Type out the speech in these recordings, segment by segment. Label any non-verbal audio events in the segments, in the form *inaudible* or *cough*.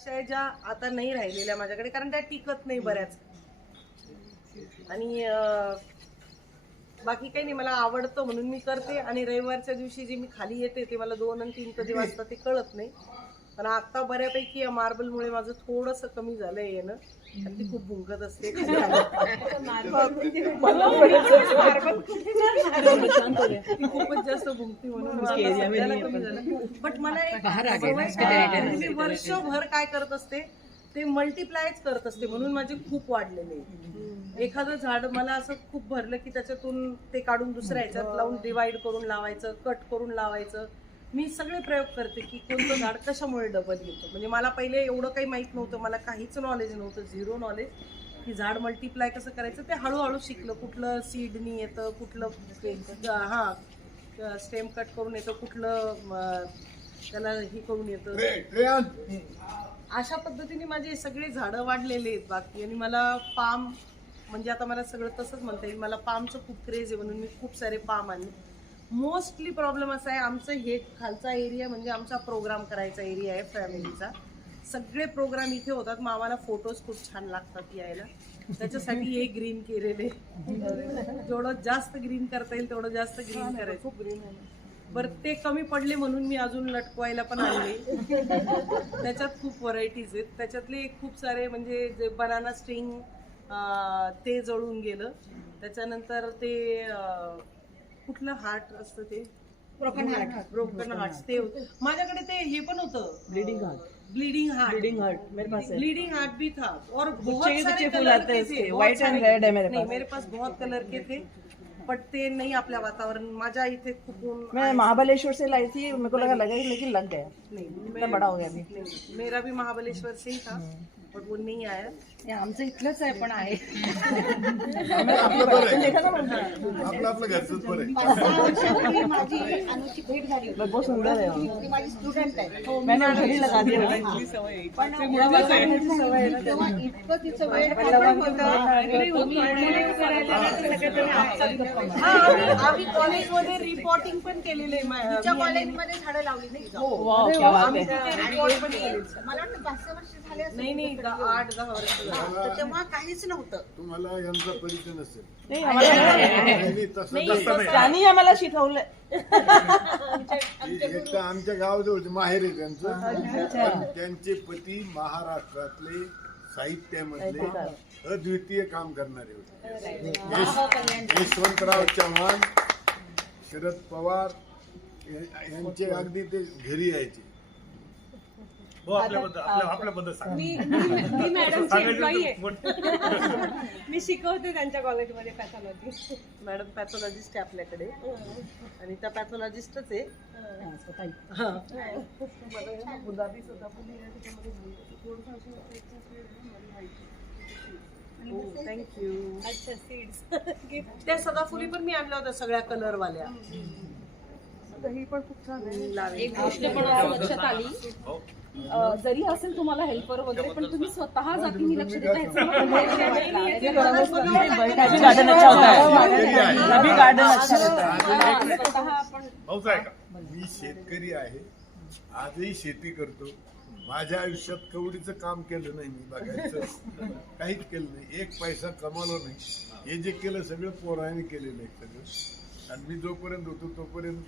अशा आहे ज्या आता नाही राहिलेल्या माझ्याकडे कारण त्या टिकत नाही बऱ्याच. आणि बाकी काही नाही मला आवडतं म्हणून मी करते. आणि रविवारच्या दिवशी जे मी खाली येते ते मला दोन आणि तीन कधी वाजता ते कळत नाही. पण आता बऱ्यापैकी या मार्बलमुळे माझं थोडंसं कमी झालंय येणं. आणि ती खूप भुंकत असते. ती खूपच जास्त भुंकती म्हणून मला सध्याला कमी झालं. बट मला एक सवय आहे, म्हणजे मी वर्षभर काय करत असते ते मल्टिप्लायच करत असते म्हणून माझे खूप वाढलेले आहे. एखादं झाड मला असं खूप भरलं की त्याच्यातून ते काढून दुसऱ्या ह्याच्यात लावून डिवाइड करून लावायचं कट करून लावायचं. मी सगळे प्रयोग करते की कोणतं झाड कशामुळे डबल येतं. म्हणजे मला पहिले एवढं काही माहीत नव्हतं मला काहीच नॉलेज नव्हतं झिरो नॉलेज की झाड मल्टिप्लाय कसं करायचं. ते हळूहळू शिकलं कुठलं सीडनी येतं कुठलं हां स्टेम कट करून येतं कुठलं त्याला हे करून येतं. अशा पद्धतीने माझे सगळे झाडं वाढलेले आहेत बाकी. आणि मला पाम म्हणजे आता मला सगळं तसंच म्हणता येईल. मला पामचं खूप क्रेज आहे म्हणून मी खूप सारे पाम आणले. मोस्टली प्रॉब्लेम असा आहे आमचं हे खालचा एरिया म्हणजे आमचा प्रोग्राम करायचा एरिया आहे फॅमिलीचा. सगळे प्रोग्राम इथे होतात मग आम्हाला फोटोज खूप छान लागतात यायला. त्याच्यासाठी हे ग्रीन केलेले. जेवढं जास्त ग्रीन करता येईल तेवढं जास्त ग्रीन करायचं. खूप ग्रीन बरं ते कमी पडले म्हणून मी अजून लटकवायला पण आणले त्याच्यात खूप व्हरायटीज आहेत. त्याच्यातले खूप सारे म्हणजे जे बनाना स्ट्रिंग ते जळून गेलं. त्याच्यानंतर ते कुठलं हार्ट असतं ते? ब्रोकन हार्ट ब्रोकन हार्ट ते होतं. माझ्याकडे ते हे पण होतं. Bleeding heart bleeding heart bleeding heart मेरे पास है. ब्लीडिंग हार्ट भी था. और बहुत सारे कलर आते के हैं थे. And सारे- red है मेरे नहीं, पास. मेरे पास बहुत कलर के थे बट ते नहीं आपल्या वातावरण. माझ्या इथे खूप मैं महाबलेश्वर से लाई थी. मेरे को लगा लगा लेकिन लग गया. नहीं इतना मैं- बड़ा हो गया अभी. मेरा भी महाबलेश्वर से ही था. बट वो नहीं आया हे आमचं इथलंच आहे पण आहे. देखा ना मैंने? आपलं आपलं घरचंच बरं आहे. पाच सहा वर्षापूर्वी माझी अनुची भेट झाली होती. बहुत सुंदर है वो. ती माझी स्टुडंट आहे. मैंने घरी लगा दिया पण तेव्हा इतकं तिचं वेळ काढलं हा, आम्ही- कॉलेजमध्ये रिपोर्टिंग पण केलेलं आहे तिच्या कॉलेजमध्ये झाडं लावली नाही है पण. मला वाटतं पाच सहा वर्ष झाले नाही आठ दहा वर्ष झाली. तर तेव्हा काहीच नव्हतं. तुम्हाला यांचा परिचय नसेल. नाही आम्हाला नाही, तसं. त्यांनी आम्हाला शिकवलं एक तर आमच्या गावाजवळचे माहेर आहे त्यांचं. पण त्यांचे पती महाराष्ट्रातले साहित्यामधले अद्वितीय काम करणारे होते. यश- यशवंतराव चव्हाण शरद पवार या- यांचे अगदी ते घरी यायचे. हो आपल्याबद्दल आपल्या आपल्याबद्दल सांग. मी मी- मी मॅडमची एम्प्लॉई आहे. आहे मी शिकवते त्यांच्या कॉलेजमध्ये पॅथॉलॉजी मॅडम पॅथॉलॉजिस्ट आहे आपल्याकडे. आणि त्या पॅथॉलॉजिस्टच आहे. हा. गुलाबी सदाफुली आहे, त्याच्यामध्ये आहे. हो, थँक्यू अच्छा सीड्स त्या सदाफुली पण मी आणल्या होत्या सगळ्या कलर वाल्या ही पण खूप छान आहे. लावेल. एक गोष्ट पण असं लक्षात आली. अं, जरी असेल तुम्हाला हेल्पर वगैरे पण तुम्ही स्वतः जातीने लक्ष देता है है मी शेतकरी आहे. आजही शेती करतो. माझ्या आयुष्यात कवडीचं काम केलं नाही मी बघायचं काहीच केलं नाही. एक पैसा कमावला नाही. हे जे केलं सगळं पोराने केलेलं आहे सगळं. आणि मी जोपर्यंत होतो तोपर्यंत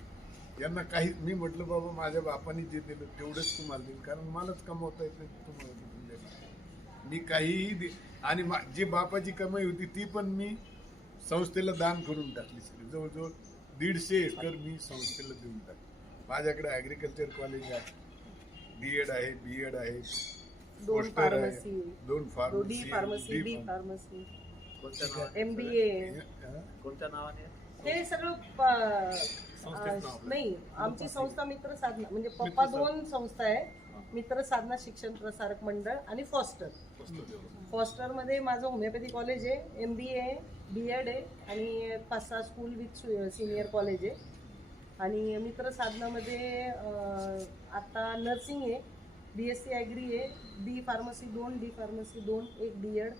यांना काही मी म्हटलं बाबा माझ्या बापाने जे दिलं तेवढंच तुम्हाला देईल कारण मलाच कमवता येतं तुम्हाला कुठून देणार? मी काहीही दे आणि मा- जी बापाची कमाई होती ती पण मी संस्थेला दान करून टाकली सगळी. जवळजवळ दीडशे एकर मी संस्थेला देऊन टाकली. माझ्याकडे ॲग्रिकल्चर कॉलेज आहे. बी एड आहे. बी एड आहे. दोन फार्मसी दोन D pharmacy pharmacy D pharmacy M B A कोणत्या नावाने? हे सगळं नाही आमची संस्था मित्र साधना म्हणजे पप्पा दोन संस्था आहे. मित्र साधना शिक्षण प्रसारक मंडळ आणि फॉस्टर. फॉस्टरमध्ये माझं होमिओपॅथी कॉलेज आहे M B A B Ed आहे आणि पाच सहा स्कूल विथ सिनियर कॉलेज आहे. आणि मित्र साधनामध्ये आता नर्सिंग आहे बी एस सी ॲग्री आहे डी फार्मसी दोन डी फार्मसी दोन एक बी एड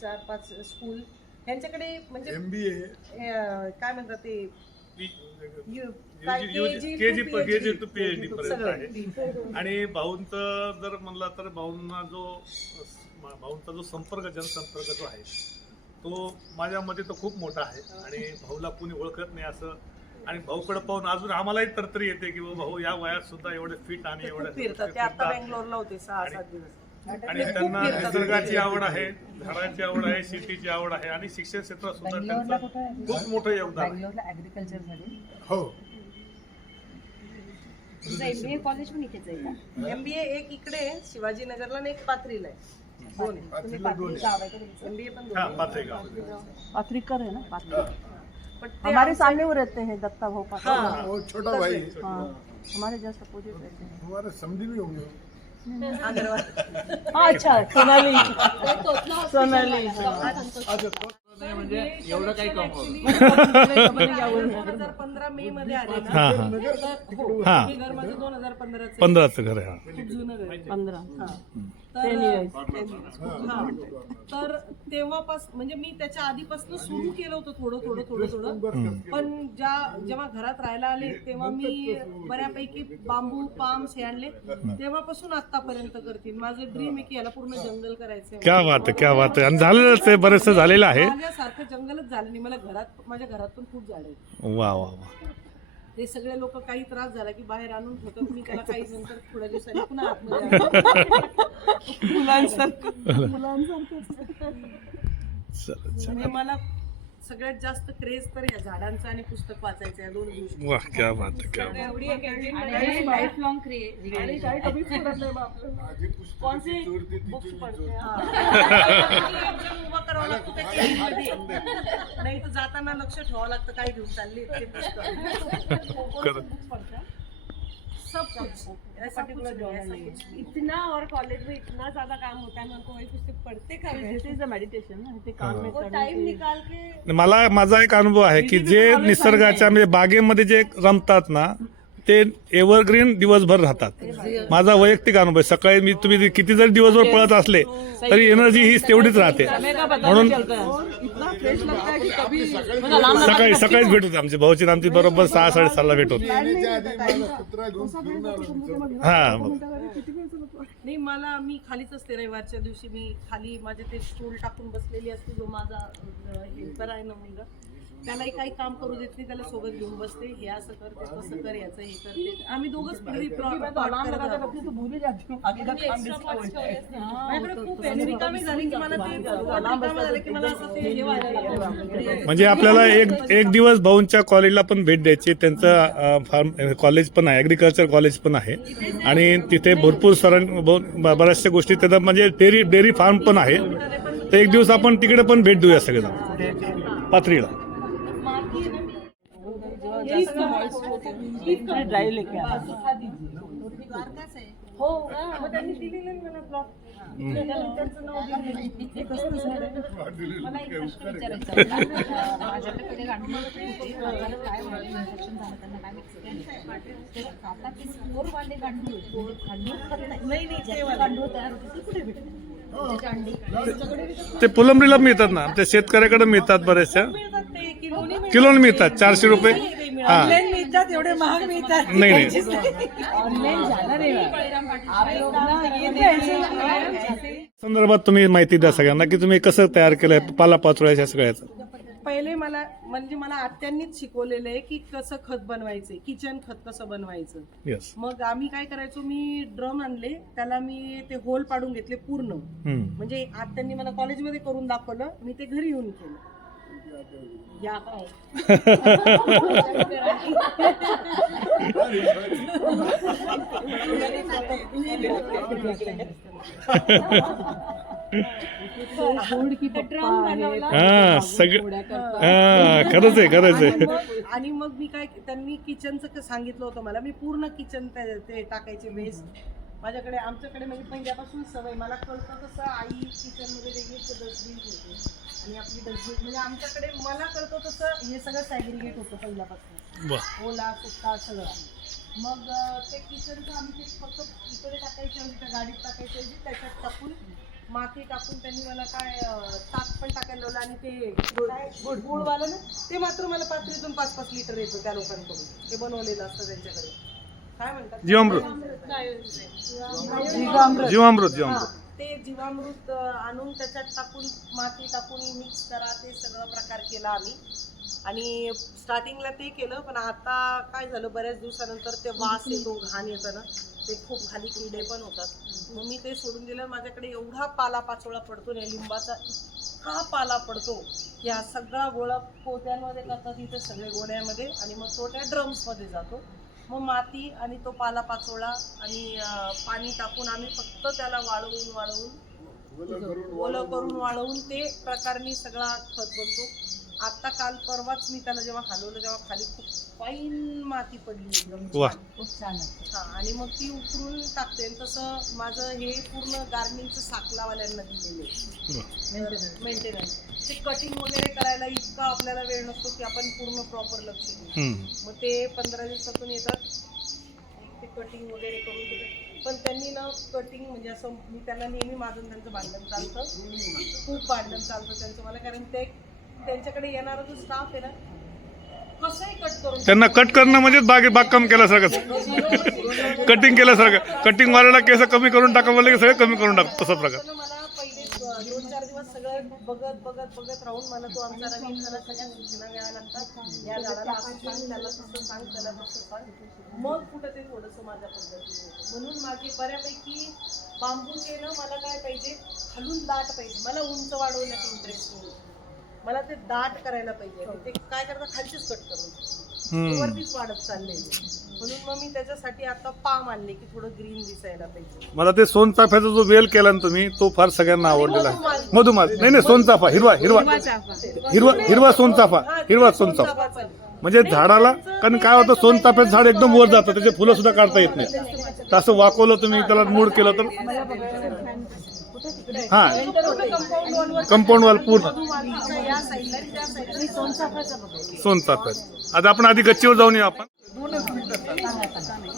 चार पाच स्कूल. ह्यांच्याकडे म्हणजे एम बी ए अं, काय म्हणतात ते? यु- काय KG to KG PhD. KG to PhD पर्यंत सगळं. आहे. आणि भाऊंचं जर म्हणला तर भाऊंना जो भाऊंचा जो संपर्क जनसंपर्क जो आहे तो माझ्या मते तो खूप मोठा आहे. आणि भाऊला कुणी ओळखत नाही असं. आणि भाऊकडे पाहून अजून आम्हालाही तरतरी येते की भाऊ या वयात सुद्धा एवढे फिट आणि खूप एवढे फिरतात. ते आता फिरतात. बेंगलोरला होते सहा सात दिवस. आणि त्यांना निसर्गाची आवड आहे झाडांची आवड आहे शेतीची आवड आहे आणि शिक्षण क्षेत्रात सुद्धा त्यांचं खूप मोठं योगदान आहे. हो. एमबीए कॉलेज पण इथेच आहे एमबीए एक इकडे शिवाजीनगरला आणि एक पाथरीला आहे. हा पात्रिकर है ना? पात्रिकर पण ते हमारे सामने वो रहते हैं दत्ता भाऊ पात्रिकर हाँ छोटा भाई. हाँ हमारे जस्ट अपोजिट रहते हैं. हमारे समझी भी होंगे। हाँ अच्छा सोनाली सोनाली दोन हजार पंधरा मे मध्ये आले ना हा हा तर हो हा. हे घर माझं दोन हजार पंधराचं पंधराचं घर आहे हा खूप जुनं घर आहे. पंधरा हा. तर हा. तर तेव्हापास म्हणजे मी त्याच्या आधीपासून सुरू केलं होतं थोडं थोडं थोडं थोडं. पण ज्या जेव्हा घरात राहायला आले तेव्हा मी बऱ्यापैकी बांबू पाम्स हे आणले. तेव्हापासून आतापर्यंत करतील माझं ड्रीम आहे की याला पूर्ण जंगल करायचंय. क्या आहे क्या आहे. आणि झालेलंच आहे बरेचसं झालेलं आहे. माझ्यासारखं जंगलच झालं नाही. मला घरात माझ्या घरात पण खूप झाड आहेत. वा वा वा. ते सगळे लोक काही त्रास झाला की बाहेर आणून ठेवतात मी त्याला *laughs* काही नंतर थोड्या दिवसांनी पुन्हा आतमध्ये आणते. मुलांसारखं. चला चला. म्हणजे मला सगळ्यात जास्त क्रेज तर या झाडांचं आणि पुस्तक वाचायचं या दोन गोष्टी. वा क्या बात आहे क्या बात. आणि माझी तिची मी चोरते. एकदम उभं करावं लागतं त्या cage मध्ये. नाही. तर जाताना लक्ष ठेवावं लागतं काय घेऊन चालली ते पुस्तक. *laughs* सब कुछ. ऐसा कुछ नहीं, ऐसा कुछ. नहीं. इतना और कॉलेज में इतना ज्यादा काम होता है हमको वही पुस्तक पढ़ते इज अ मेडिटेशन ना ते काम में वो करने टाइम के- निकाल के मला माझा एक अनुभव आहे की जे निसर्गाच्या म्हणजे बागेमध्ये जे रमतात ना ते एव्हरग्रीन दिवसभर राहतात. माझा वैयक्तिक अनुभव आहे. सकाळी मी तुम्ही किती जरी दिवसभर पळत असले तरी एनर्जी ही तेवढीच राहते. म्हणून सकाळी सकाळीच भेट होते आमची. भाऊची आमची बरोबर सहा साडेसहाला भेट होते. मी हा नाही मला मी खालीच असते. रविवारच्या दिवशी मी खाली माझे ते स्टूल टाकून बसलेली असते जो माझा हेल्पर आहे ना मुलगा. त्यालाही काही काम करू देत नाही त्याला सोबत घेऊन बसते. हे असं कर ते तसं कर याचं हे कर ते कर. आम्ही दोघंच पिढी लांब लगाते रखती तो भूल जाती. आगे का काम माझ्याकडे खूप आहे. मी रिकामी झाली की मला ते रिकामी झाले की मला असं ते हे व्हायला लागलं. म्हणजे आपल्याला एक एक दिवस भाऊंच्या कॉलेजला पण भेट द्यायची. त्यांचं फार्म कॉलेज पण आहे ॲग्रिकल्चर कॉलेज पण आहे. आणि तिथे भरपूर सरां ब- बऱ्याचशा गोष्टी त्याचा म्हणजे डेअरी डेअरी फार्म पण आहे. तर एक दिवस आपण तिकडे पण भेट देऊया सगळेजण. पाथरीला. ड्राइव लेके आया हो त्यांनी दिलेलं मला त्यांचं नाव. ते? मला एक प्रश्न विचारायचा. *laughs* माझ्याकडे पुलंबरीला मिळतात ना? ते शेतकऱ्याकडे मिळतात बरेचशा. किलोने मिळतात चारशे रुपये. हा. मिळतात एवढे महाग मिळतात. नाही ऑनलाइन संदर्भात तुम्ही माहिती द्या सगळ्यांना की तुम्ही कसं तयार केलंय पाला पाचोळ्याच्या सगळ्याचं? पहिले मला म्हणजे मला आत्यांनीच शिकवलेलं आहे की कसं खत बनवायचं किचन खत कसं बनवायचं. येस मग आम्ही काय करायचो मी ड्रम आणले त्याला मी ते होल पाडून घेतले पूर्ण. म्हणजे आत्यांनी मला कॉलेजमध्ये करून दाखवलं मी ते घरी येऊन केलं. या *laughs* काय हा हा खरंच आहे खरंच आणि आहे मग- आणि मग मी काय त्यांनी किचनचं सांगितलं होतं मला. मी पूर्ण किचन ते टाकायचे वेस्ट माझ्याकडे आमच्याकडे म्हणजे पहिल्यापासून सवय. मला कळतं तसं आई किचनमध्ये वेगळी डस्टबिन ठेवते आणि आपली डस्टबिन म्हणजे आमच्याकडे मला कळतं तसं हे सगळं सॅग्रिगेट होतं पहिल्यापासून. ओला सुका सगळा. मग ते किचनचं आम्ही ते फक्त इकडे टाकायच्या ऐवजी त्या गाडीत टाकायच्या ऐवजी त्याच्यात टाकून माती टाकून त्यांनी मला काय ताक पण टाकायला लावलं आणि ते काय गुड गुळवालं ना ते मात्र मला पात्रीतून पाच पाच लिटर येतं त्या लोकांकडून. ते बनवलेलं असतं त्यांच्याकडे. काय म्हणतात? जीवामृत. जीवामृत. जीवामृत हा, ते जीवामृत अं, आणून त्याच्यात टाकून माती टाकून मिक्स करा ते सगळं प्रकार केला आम्ही. आणि स्टार्टिंगला ते केलं पण आता काय झालं बऱ्याच दिवसानंतर ते वास येतो घाण येतं ना ते खूप खाली किडे पण होतात. मग मी ते सोडून दिलं माझ्याकडे एवढा पाला पाचोळा पडतो ना लिंबाचा इतका पाला पडतो की हा सगळा गोळा पोत्यांमध्ये करतात इथे सगळे गोण्यामध्ये आणि मग तो त्या ड्रम्समध्ये जातो. मग माती आणि तो पाला पाचोळा आणि पाणी टाकून आम्ही फक्त त्याला वाळवून वाळवून ओलं करून वाळवून ते प्रकारनी सगळा खत बनतो. आता काल परवाच मी त्याला जेव्हा हलवलं तेव्हा खाली खूप फाईन माती पडली एकदम वा. छान. खूप छान आहे. हा आणि मग ती उकरून टाकते. आणि तसं माझं हे पूर्ण गार्निंगचं साकलावाल्यांना दिलेलं मेंटेनन्स ते कटिंग वगैरे करायला इतका आपल्याला वेळ नसतो की आपण पूर्ण प्रॉपर लक्ष देऊ. हम्म. मग ते पंधरा दिवसातून येतात. ते कटिंग वगैरे करून देतात. पण त्यांनी ना कटिंग म्हणजे असं मी त्यांना नेहमी माझं आणि त्यांचं भांडण चालतं. खूप भांडण चालतं त्यांचं मला कारण ते त्यांच्याकडे येणारा जो स्टाफ आहे ना कसंही कट करून त्यांना कट करणं म्हणजे बाग बागकाम केल्यासारखंच. कटिंग केल्यासारखं. कटिंग वाल्याला केस कमी करून टाका म्हणलं की सगळं कमी करून टाक तसा प्रकार. मला पहिले दोन चार दिवस सगळं बघत बघत बघत राहून मला तो आमचा नवीन झाला सगळ्या सूचना मिळाल्यानंतर या झाडाला असं सांग त्याला तसं सांग त्याला तसं सांग. मग कुठं ते थोडंसं माझ्या पद्धतीने. म्हणून माझी बऱ्यापैकी बांबूचे ना मला काय पाहिजे? खालून दाट पाहिजे. मला उंच वाढवण्यात इंटरेस्ट नाही मला ते दाट करायला पाहिजे. आणि ते काय करतात खालचीच कट करून. वरतीच वाढत चालले. म्हणून मग मी त्याच्यासाठी आता पाम आणले की थोडं ग्रीन दिसायला पाहिजे. मला ते सोनचाफ्याचा जो वेल केला ना तुम्ही तो फार सगळ्यांना आवडलेला आहे. मधुमास नाही नाही सोनचाफा हिरवा हिरवा. हिरवा हिरवा सोनचाफा. हिरवा सोनचाफा म्हणजे झाडाला कारण काय होतं सोनचाफ्याचं झाड एकदम वर जातं त्याचे फुलं सुद्धा काढता येत नाही. तर असं वाकवलं तुम्ही त्याला मूड केलं तर? हा. कंपाऊंड वाल पूर्ण. या आता आपण आधी गच्चीवर जाऊन येऊ आपण.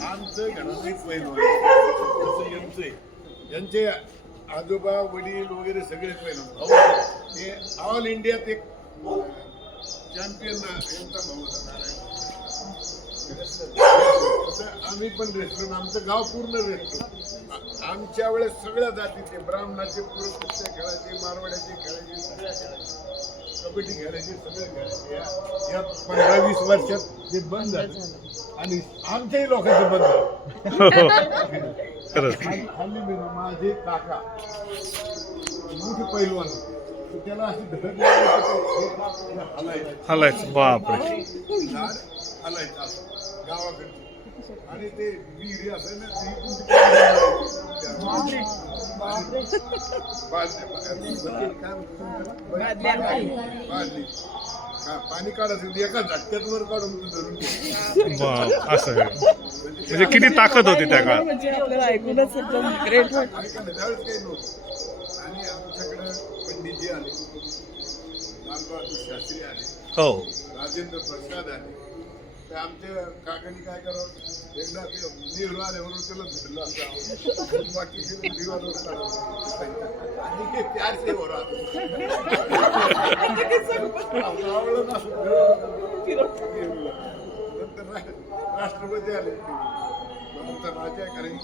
आमचं घरात पैलवान यांचे आजोबा वडील वगैरे सगळे पैलवान भाऊ हे ऑल इंडियात एक चॅम्पियन यांचा भाऊ होता नारायण. आम्ही पण रेस्टॉरंट आमचं गाव पूर्ण रेस्टॉरंट आमच्या वेळेस सगळ्या जातीचे ब्राह्मणाचे पुरुष कुस्त्या खेळायचे मारवाड्याचे खेळायचे सगळ्या खेळायचे. कबड्डी खेळायचे सगळे खेळायचे. या- पंधरा वीस वर्षात ते बंद झालं. आणि आमच्याही लोकांचं बंद झालं. हल्ली मी माझे काका. मोठे पैलवान. त्याला अशी धडक हलायचं. बापरे. हलायचं असं. गावाकडे आणि ते विहिरी ना ती पाणी काढायचं एका झटक्यात वर काढून धरून असं. म्हणजे किती ताकद होती त्या काळात? त्यावेळेस काही नव्हतं. आणि आमच्याकडे पंडितजी आले. लालबहादूर शास्त्री आले. हो. राजेंद्र प्रसाद आले. ते आमच्या काकांनी काय करावं? एकदा ते नेहरू त्याला धरलं असं आणि हे वर आले. नंतर राष्ट्रपती आले. आमचा राजा आहे कारण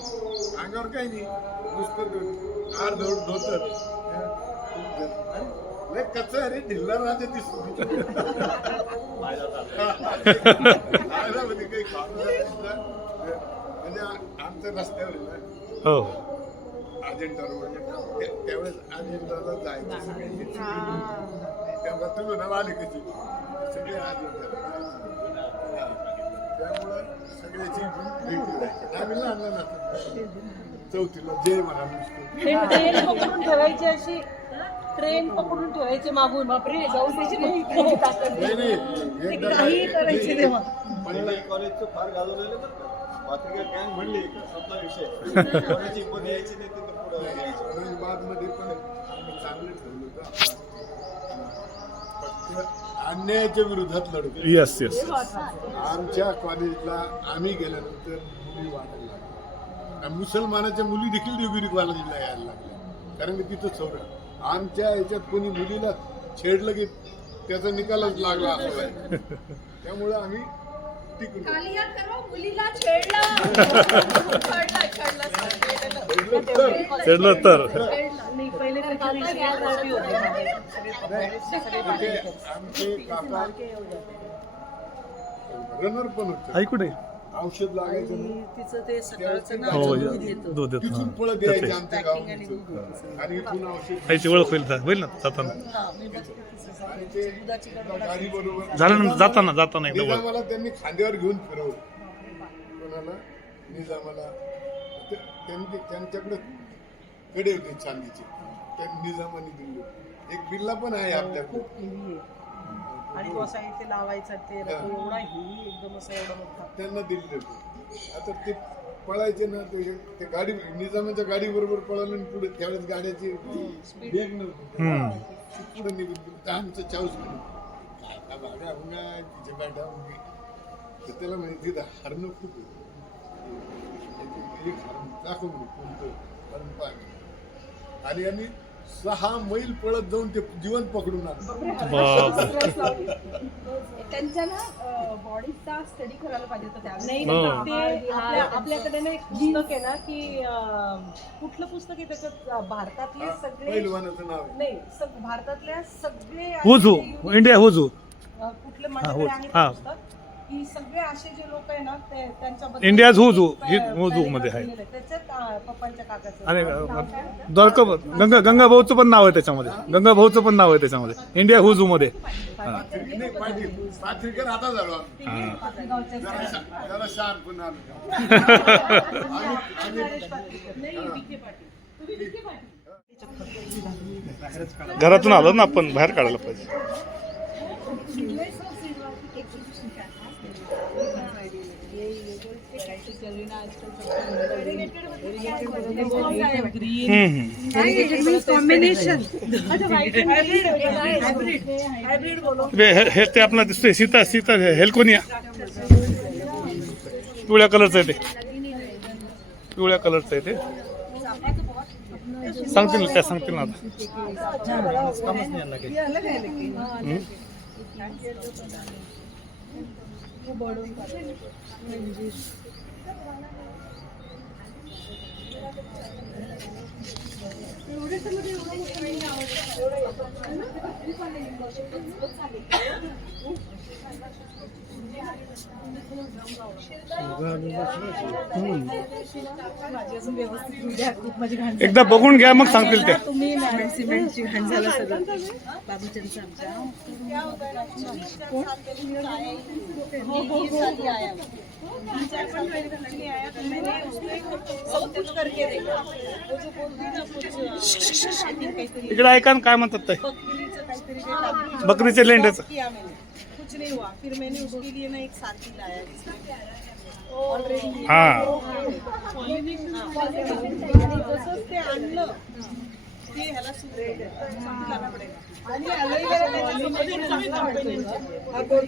अंगावर काही नाही. नुसतं आर धोत धोतर. लय कच्चा आहे रे ढिल्ला राजा दिसतो. म्हणजे काही नाही. म्हणजे आमच्या रस्त्यावर आहे ना हो. अजेंडा रोड त्या- त्यावेळेस अजेंडाला जायचं सगळे तेव्हा तुम्ही ना आले कशी सगळे अजेंडा त्यामुळं सगळ्याची. आम्ही लहान लहान. चौथीला जय म्हणा ठेवायची अशी ट्रेन पकडून ठेवायची मागून. बापरे जाऊ द्यायची नाही. काही करायचे तेव्हा. कॉलेजचं फार गाजवलेलं बरं का. पत्रिका गँग म्हणली का संपला विषय. कोणाची पण यायची नाही तिथं पुढं यायची. मध्ये पण आम्ही चांगलं ठेवलं होतं फक्त अन्यायाच्या विरोधात लढतो. येस येस आमच्या कॉलेजला आम्ही गेल्यानंतर मुली वाढायला लागल्या. आणि मुसलमानाच्या मुली देखील डिग्री कॉलेजला यायला लागल्या. कारण की तिथं सौर आमच्या याच्यात कोणी मुलीला छेडलं की त्याचा निकालच लागला. असं त्यामुळं आम्ही टिकलो. कालिया करो मुलीला छेडलं. छेडलं छेडलं चढलं तर. नाही पहिले आमचे रनर *laughs* पण होते. ऐकू दे. औषध लागायचं ना? तिचं ते सकाळचं ना हो दूध येतं. दूध पळत यायचे आमच्या गावात आणि इथून औषध आईची ओळख होईल होईल ना जाताना. हा, मी बघते तिचं सकाळी. आणि ते दुधाची गडबड गाडी बरोबर. झालं ना जाताना जाताना एकदा ओळख निजामाला त्यांनी खांद्यावर घेऊन फिरवलं. कोणाला? निजामाला ते- त्यांनी त्यांच्याकडे कडे होते चांदीचे. त्या निजामाने दिले. एक बिल्ला पण आहे आपल्याकडे. खूप हेवी आहे. आणि तो असा इथे लावायचा ते एवढा हेवी एकदम असा एवढा मोठा. त्यांना दिले होते आता ते पळायचे ना ते ते गाडी निजामाच्या गाडी बरोबर पळालं आणि पुढे त्यावेळेस गाड्याची वेग नव्हती. हम्म. ती पुढे निघून आमचं चाऊस म्हणून काय गाड्या हुंगा तिच्या गाड्या हुंगी तर त्याला म्हणजे तिथं हरणं खूप आहे. एक- एक हरण दाखव म्हणून कोणतं? हरण पाहिजे आणि आम्ही सहा मैल पळत जाऊन ते जिवंत पकडून. त्यांच्या ना बॉडीचा स्टडी करायला पाहिजे होतं त्यावेळेस. नाही हो. नाही, ते आपल्या- आपल्याकडे ना एक पुस्तक आहे ना की अं, कुठलं पुस्तक आहे त्याच्यात? भारतातले सगळे पैलवानाचं नाव आहे. नाही सग- भारतातल्या सगळे हुजू इंडिया हुजू. अं, कुठले माझ्याकडे हुज- आहे हा. ते पुस्तक. की सगळे असे जे लोक आहे ना ते त्यांच्याबद्दल इंडियाज हुजू ही हुजू मध्ये आहे. त्याच्यात पप्पांच्या काकाचं. आणि नाव काय? होतं? द्वारका गंगा गंगा भाऊचं पण नाव आहे त्याच्यामध्ये. गंगा भाऊचं पण नाव आहे त्याच्यामध्ये. इंडिया हुजू मध्ये. नाही आता झालो आम्ही. जरा शा- जरा घरातून आलो ना आपण बाहेर काढायला पाहिजे. हम्म, हे हे- ते आपला दिसतोय. सीता सीता हेल्कोनिया. पिवळ्या कलरचं आहे ते. पिवळ्या कलरचं आहे ते. सांगतील ना, त्या सांगतील ना आता. हम्म. एकदा बघून घ्या मग सांगतील ते. तुम्ही सिमेंटची घाण झालं सगळं. बाबूचंदचं आमच्या. इकडे ऐका ना काय म्हणतात ते? बकरीचं लेंड्याचं कुछ नहीं हुआ फिर मैंने उसके लिए ना एक साथी लाया ऑलरेडी हा जसंच ते आणलं ते ह्याला आणि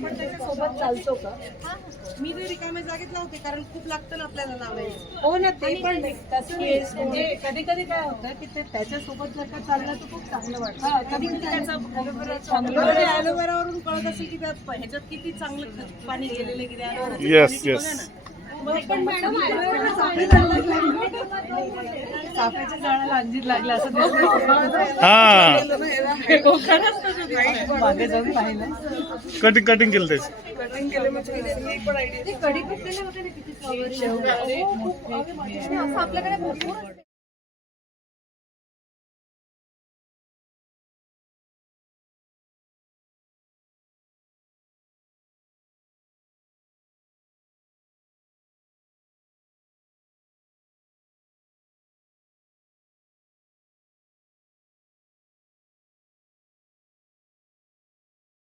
त्याच्यासोबत हा चालतो का मी ते रिकाम्या जागेत लावते कारण खूप लागतं ना आपल्याला लावायचं हो ना ते पण म्हणजे कधी कधी काय होतं की ते त्याच्यासोबत जर का चाललं तर खूप चांगलं वाटतं. कधी कधी त्याचा ॲलोवेरावरून कळत असेल की त्यात ह्याच्यात किती चांगलं खत पाणी गेलेलं आहे की त्या aloe हा पाहिलं. कटिंग कटिंग केलं त्याची कटिंग केलं